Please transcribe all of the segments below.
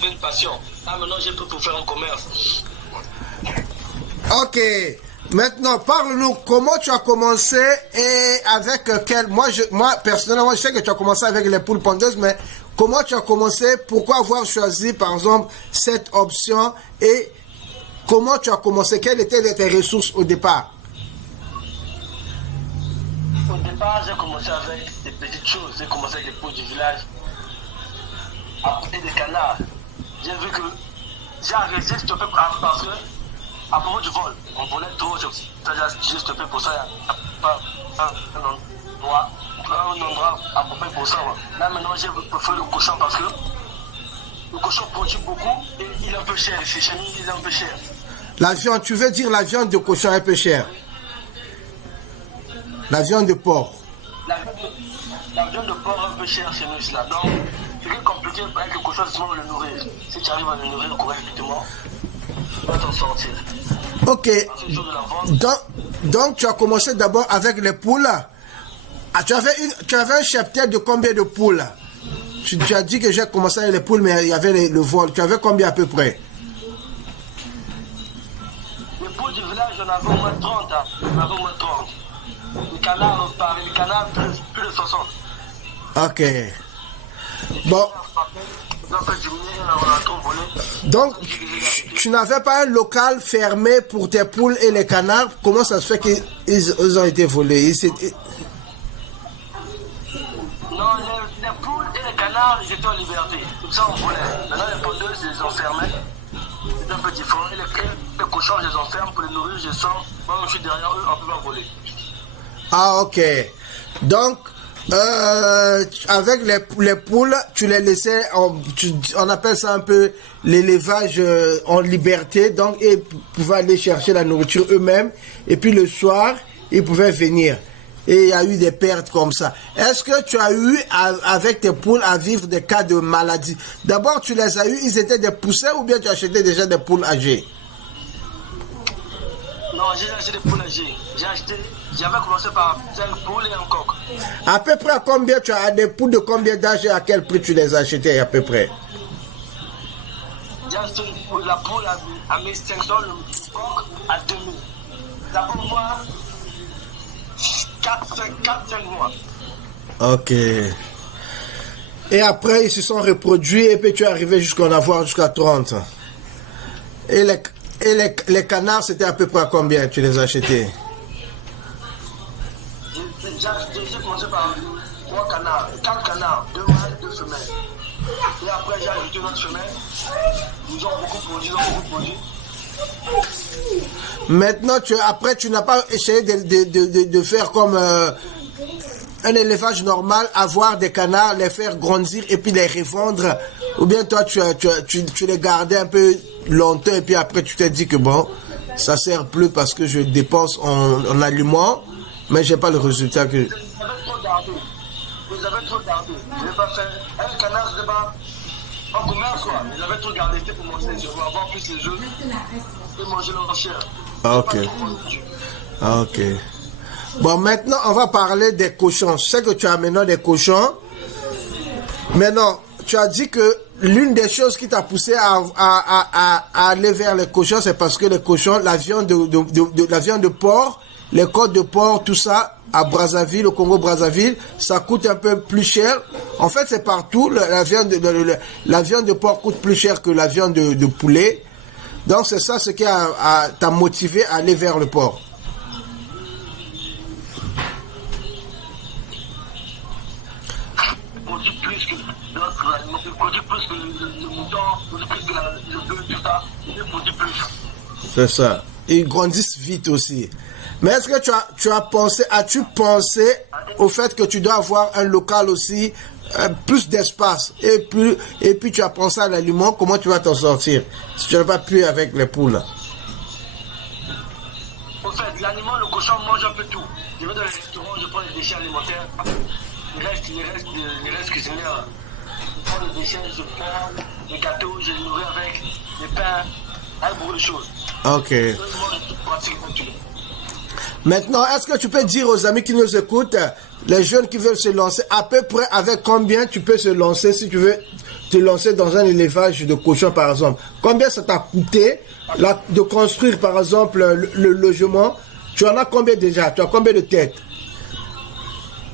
devient une passion. Là, maintenant, j'ai pris pour faire un commerce. Ok. Maintenant, parle-nous comment tu as commencé et avec quel... Moi, personnellement, je sais que tu as commencé avec les poules pondeuses, mais comment tu as commencé? Pourquoi avoir choisi, par exemple, cette option et comment tu as commencé? Quelles étaient tes ressources au départ? Au départ, j'ai commencé avec des petites choses. J'ai commencé avec des poules du village. Après, des canards. J'ai vu que j'ai arrêté de stopper parce que à propos du vol, on volait trop, j'ai stoppé pour ça, il n'y a pas un endroit à peu près pour ça. Là maintenant j'ai préféré le cochon parce que le cochon produit beaucoup et il est un peu cher, chez nous il est un peu cher. La viande, tu veux dire la viande de cochon est un peu chère? La viande de porc? La viande de porc est un peu chère chez nous là, donc ce qui est compliqué avec le cochon c'est souvent le nourrir. Si tu arrives à le nourrir correctement, tu vas t'en sortir. Ok. Donc, tu as commencé d'abord avec les poules. Ah, tu avais un cheptel de combien de poules? Tu as dit que j'ai commencé avec les poules, mais il y avait le vol. Tu avais combien à peu près? Les poules du village, j'en avais au moins 30. J'en avais au moins 30. Les canards, pareil. Les canards, plus de 60. Ok. Bon. Donc, tu n'avais pas un local fermé pour tes poules et les canards. Comment ça se fait qu'ils ont été volés? Non, les poules et les canards, ils étaient en liberté. Comme ça, on volait. Maintenant, les pondeuses, ils les ont fermées. C'est un peu différent. Et les cochons, je les enferme pour les nourrir. Je sors. Moi, je suis derrière eux, on peut pas voler. Ah, ok. Donc, avec les poules, tu les laissais, on appelle ça un peu l'élevage en liberté, donc ils pouvaient aller chercher la nourriture eux-mêmes, et puis le soir, ils pouvaient venir. Et il y a eu des pertes comme ça. Est-ce que tu as eu, avec tes poules, à vivre des cas de maladie? D'abord, tu les as eu, ils étaient des poussins, ou bien tu achetais déjà des poules âgées? Non, j'ai acheté des poules âgées. J'avais commencé par 5 poules et un coq. À peu près à combien tu as des poules de combien d'âge et à quel prix tu les as achetées à peu près? J'ai acheté la poule à 1500, le coq à 2000. Ça pour moi 4-5 mois. Ok. Et après, ils se sont reproduits et puis tu es arrivé jusqu'à en avoir jusqu'à 30. Et les canards, c'était à peu près à combien tu les as achetés? J'ai commencé par 3 canards, 4 canards, 2 mâles, 2 femelles. Et après, j'ai ajouté une autre femelle. Ils ont beaucoup produit, Maintenant, après, tu n'as pas essayé de faire comme un élevage normal, avoir des canards, les faire grandir et puis les revendre. Ou bien toi, tu les gardais un peu longtemps et puis après, tu t'es dit que bon, ça sert plus parce que je dépense en aliments, mais j'ai pas le résultat que... Vous avez trop gardé. Je n'ai pas fait un canard, je n'ai pas en commerce, quoi. Ils avaient trop gardé, c'était pour manger les œufs, pour avoir plus les œufs et manger leur chair. Ok. Ok. Bon, maintenant, on va parler des cochons. Je sais que tu as maintenant des cochons. Maintenant, tu as dit que l'une des choses qui t'a poussé à aller vers les cochons, c'est parce que les cochons, la viande de porc, les côtes de porc, tout ça, à Brazzaville, au Congo-Brazzaville, ça coûte un peu plus cher. En fait, c'est partout. La viande de porc coûte plus cher que la viande de poulet. Donc, c'est ça ce qui t'a motivé à aller vers le porc. Il produit plus que d'autres animaux, il produit plus que le mouton, il produit plus que le bœuf, tout ça. Il produit plus. C'est ça. Ils grandissent vite aussi. Mais est-ce que as-tu pensé au fait que tu dois avoir un local aussi, plus d'espace, et puis tu as pensé à l'aliment, comment tu vas t'en sortir si tu n'as pas pu avec les poules? En fait, l'aliment, le cochon mange un peu tout. Je vais dans les restaurants, je prends les déchets alimentaires, les restes cuisinés, je prends les déchets, je prends les gâteaux, je les nourris avec les pains, avec beaucoup de choses. Ok. Maintenant, est-ce que tu peux dire aux amis qui nous écoutent, les jeunes qui veulent se lancer, à peu près avec combien tu peux se lancer si tu veux te lancer dans un élevage de cochons, par exemple, combien ça t'a coûté de construire, par exemple, le logement? Tu en as combien déjà? Tu as combien de têtes?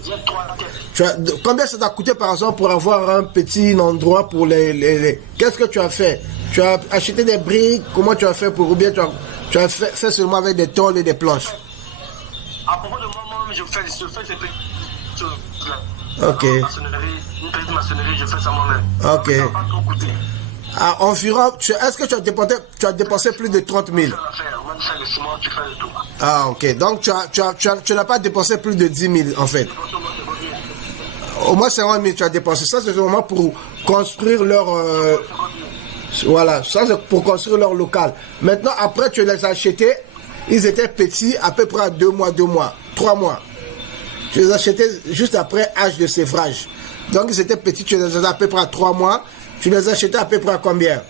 J'ai 3 têtes. Combien ça t'a coûté, par exemple, pour avoir un petit endroit pour les... Qu'est-ce que tu as fait? Tu as acheté des briques? Comment tu as fait pour... Ou bien tu as fait seulement avec des tôles et des planches? À propos de moi, je fais ces petites choses-là. Ok. Une petite maçonnerie, je fais ça moi-même. Ok. Ça n'a pas trop coûté. Environ, est-ce que tu as dépensé plus de 30 000? Tu fais le tout. Ah, ok. Donc, tu n'as pas dépensé plus de 10 000, en fait. Au moins 50 000, tu as dépensé. Ça, c'est vraiment pour construire leur... voilà, ça, c'est pour construire leur local. Maintenant, après, tu les as achetés. Ils étaient petits, à peu près à 2 mois, 3 mois. Tu les as achetés juste après âge de sévrage. Donc, ils étaient petits, tu les as à peu près à 3 mois. Tu les as achetés à peu près à combien?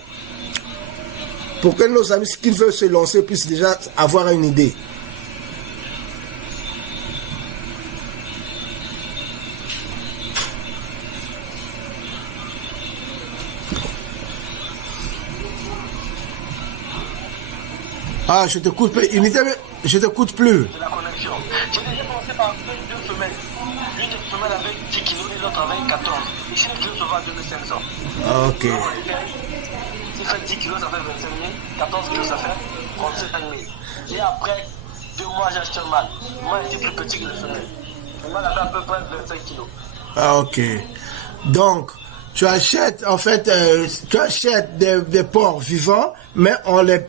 Pour que nos amis qui veulent se lancer puissent déjà avoir une idée. Ah, je te coupe plus. Je te coupe plus. C'est la connexion. J'ai déjà commencé par 2 femelles. L'une des femelles avec 10 kilos et l'autre avec 14. Ici, les kilos se vendent à 2500. Ok. Si ça fait 10 kilos, ça fait 25 000. 14 kilos, ça fait 37 000. Et après 2 mois, j'ai acheté un mâle. Moi, il était plus petit que le femelle. Le mâle avait à peu près 25 kilos. Ah, ok. Donc, tu achètes, en fait, tu achètes des porcs vivants, mais on les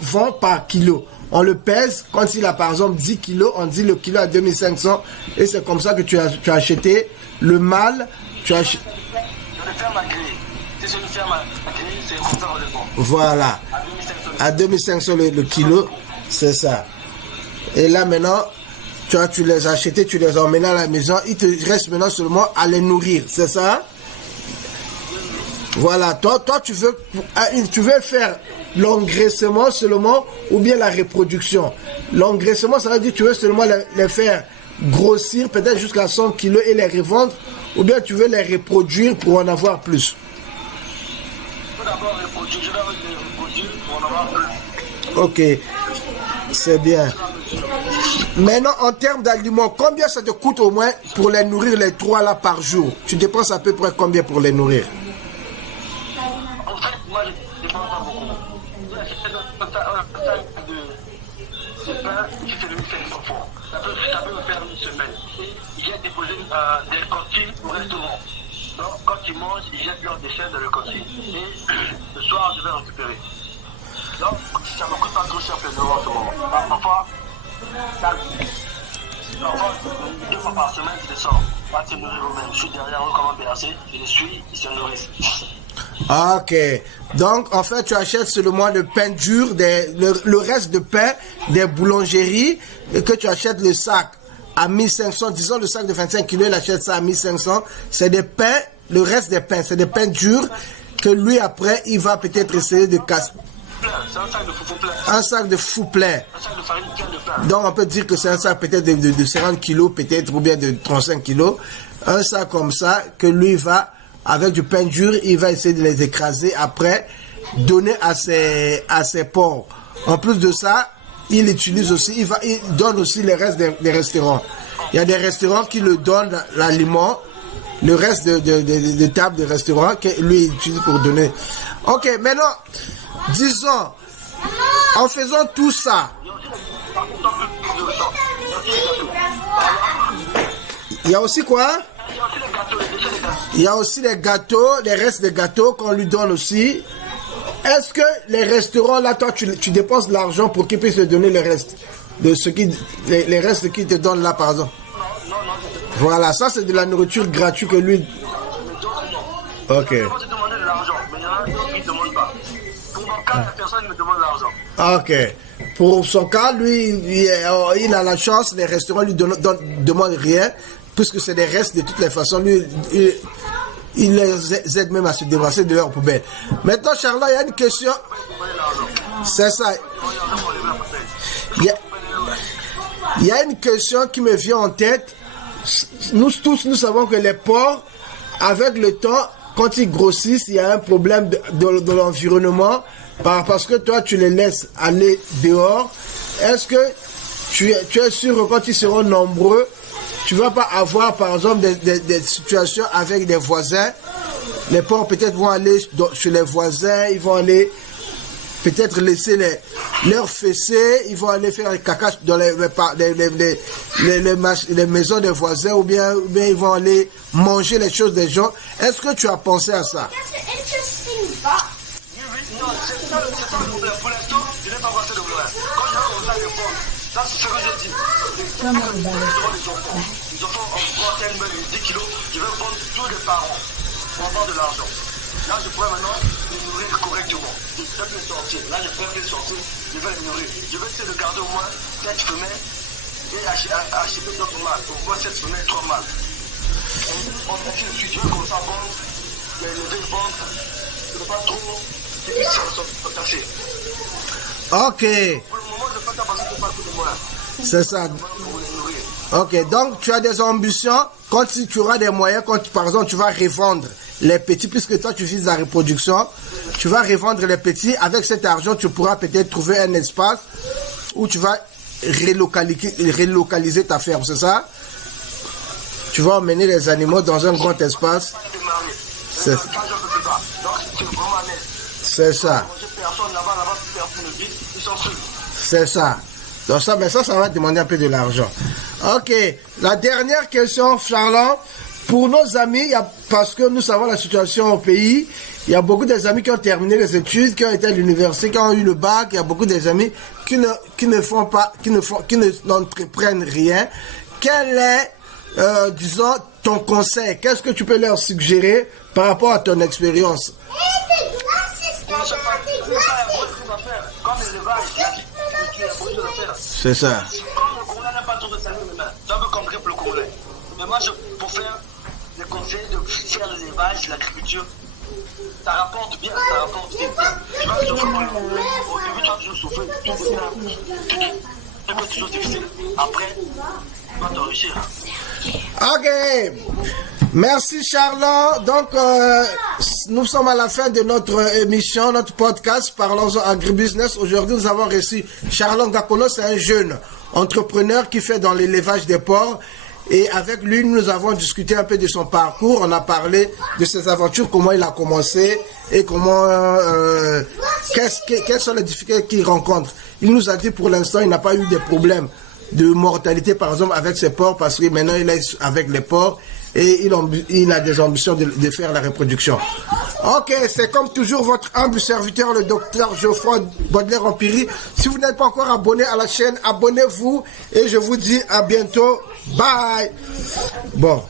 vend par kilo. On le pèse, quand il a par exemple 10 kilos, on dit le kilo à 2500, et c'est comme ça que tu as acheté le mâle. Tu as acheté... Je le ferme à grille. Si c'est une ferme à grille, c'est comme ça on le vend. Voilà. À 2500 le kilo, c'est ça. Et là maintenant, tu les as achetés, tu les as emmenés à la maison, il te reste maintenant seulement à les nourrir, c'est ça? Voilà, toi tu veux faire l'engraissement seulement ou bien la reproduction. L'engraissement, ça veut dire que tu veux seulement les faire grossir peut-être jusqu'à 100 kilos et les revendre, ou bien tu veux les reproduire pour en avoir plus. Il faut d'abord reproduire, je dois les reproduire pour en avoir plus. Ok, c'est bien. Maintenant, en termes d'aliments, combien ça te coûte au moins pour les nourrir les 3 là par jour? Tu dépenses à peu près combien pour les nourrir? En fait, moi, je ne dépense pas beaucoup. Un sac de pain qui fait 1500 francs. Ça peut me faire une semaine. J'ai déposé des cantines au restaurant. Donc, quand ils mangent, ils jettent leurs déchets dans le cantine. Et le soir, je vais récupérer. Donc, ça ne me coûte pas trop cher que le en ce moment. Parfois, 2 fois par semaine, je descends. Moi, c'est nourrir eux-mêmes. Je suis derrière eux comme un berger, je les suis, ils se nourrissent. Ok. Donc, en fait, tu achètes seulement le pain dur, le reste de pain des boulangeries, et que tu achètes le sac à 1500. Disons, le sac de 25 kilos, il achète ça à 1500. C'est des pains, le reste des pains, c'est des pains durs que lui, après, il va peut-être essayer de casser. C'est un sac de fou plein. Un sac de fou plein. Un sac de farine plein de pain. Donc, on peut dire que c'est un sac peut-être de 50 kilos, peut-être, ou bien de 35 kilos. Un sac comme ça, que lui va, avec du pain dur, il va essayer de les écraser. Après, donner à ses porcs. En plus de ça, il utilise aussi, il donne aussi les restes des restaurants. Il y a des restaurants qui le donnent l'aliment, le reste de tables de restaurants que lui utilise pour donner. Ok, maintenant, disons, en faisant tout ça, il y a aussi quoi? Il y a aussi les gâteaux, les restes des gâteaux qu'on lui donne aussi. Est-ce que les restaurants, là, toi, tu dépenses de l'argent pour qu'ils puissent te donner le reste de les restes qu'ils te donnent là, par exemple? Voilà, ça, c'est de la nourriture gratuite que lui... Ok. Ok. Pour son cas, lui, il a la chance, les restaurants lui demandent rien, puisque c'est des restes de toutes les façons. Lui, il les aide même à se débarrasser de leurs poubelles. Maintenant, Charlotte, il y a une question. C'est ça. Il y a une question qui me vient en tête. Nous tous, nous savons que les porcs, avec le temps, quand ils grossissent, il y a un problème de l'environnement, parce que toi, tu les laisses aller dehors. Est-ce que tu es sûr que quand ils seront nombreux, tu ne vas pas avoir, par exemple, des situations avec des voisins? Les porcs peut-être vont aller chez les voisins, ils vont aller peut-être laisser leurs fessées, ils vont aller faire les caca dans les maisons des voisins, ou bien ils vont aller manger les choses des gens. Est-ce que tu as pensé à ça? Non, c'est ça le problème. Pour l'instant, je n'ai pas pensé de problème. Quand je vais commencer à répondre, ça c'est ce que je dis. Les enfants en vingtaine, 10 kilos, je vais vendre tous les parents pour avoir de l'argent. Là, je pourrais maintenant les nourrir correctement. Je vais les sortir. Là, je pourrais les sortir, je vais les nourrir. Je vais essayer de garder au moins 7 femelles et acheter d'autres mâles. Au moins 7 femelles, 3 mâles. Ainsi de suite, je vais commencer à vendre, les lever, vendre. Je ne veux pas trop. Ok. C'est ça. Ok, donc tu as des ambitions. Quand tu auras des moyens, quand par exemple tu vas revendre les petits, puisque toi tu vises la reproduction, tu vas revendre les petits. Avec cet argent, tu pourras peut-être trouver un espace où tu vas relocaliser ta ferme, c'est ça? Tu vas emmener les animaux dans un grand espace. C'est ça. C'est ça. Donc ça, mais ça va demander un peu de l'argent. Ok. La dernière question, Charlon. Pour nos amis, parce que nous savons la situation au pays, il y a beaucoup des amis qui ont terminé les études, qui ont été à l'université, qui ont eu le bac. Il y a beaucoup des amis qui n'entreprennent rien. Quel est, disons, ton conseil? Qu'est-ce que tu peux leur suggérer par rapport à ton expérience? C'est ça. Comme le Congolais n'a pas trop de salaire maintenant, c'est un peu compliqué pour le Congolais. Mais moi, pour faire des conseils de faire l'élevage, l'agriculture, ça rapporte bien, ça rapporte bien. Tu vas souffrir au début, tu vas toujours souffrir. C'est toujours difficile. Après, tu vas t'enrichir. Ok. Merci Charlon. Donc, nous sommes à la fin de notre émission, notre podcast Parlons Agribusiness. Aujourd'hui, nous avons reçu Charlon Gakono. C'est un jeune entrepreneur qui fait dans l'élevage des porcs. Et avec lui, nous avons discuté un peu de son parcours. On a parlé de ses aventures, comment il a commencé et comment, quelles sont les difficultés qu'il rencontre. Il nous a dit pour l'instant, il n'a pas eu de problème de mortalité, par exemple, avec ses porcs, parce que maintenant, il est avec les porcs et il a des ambitions de faire la reproduction. Ok, c'est comme toujours votre humble serviteur, le docteur Geoffroy Baudelaire-Empiri. Si vous n'êtes pas encore abonné à la chaîne, abonnez-vous et je vous dis à bientôt. Bye. Bon.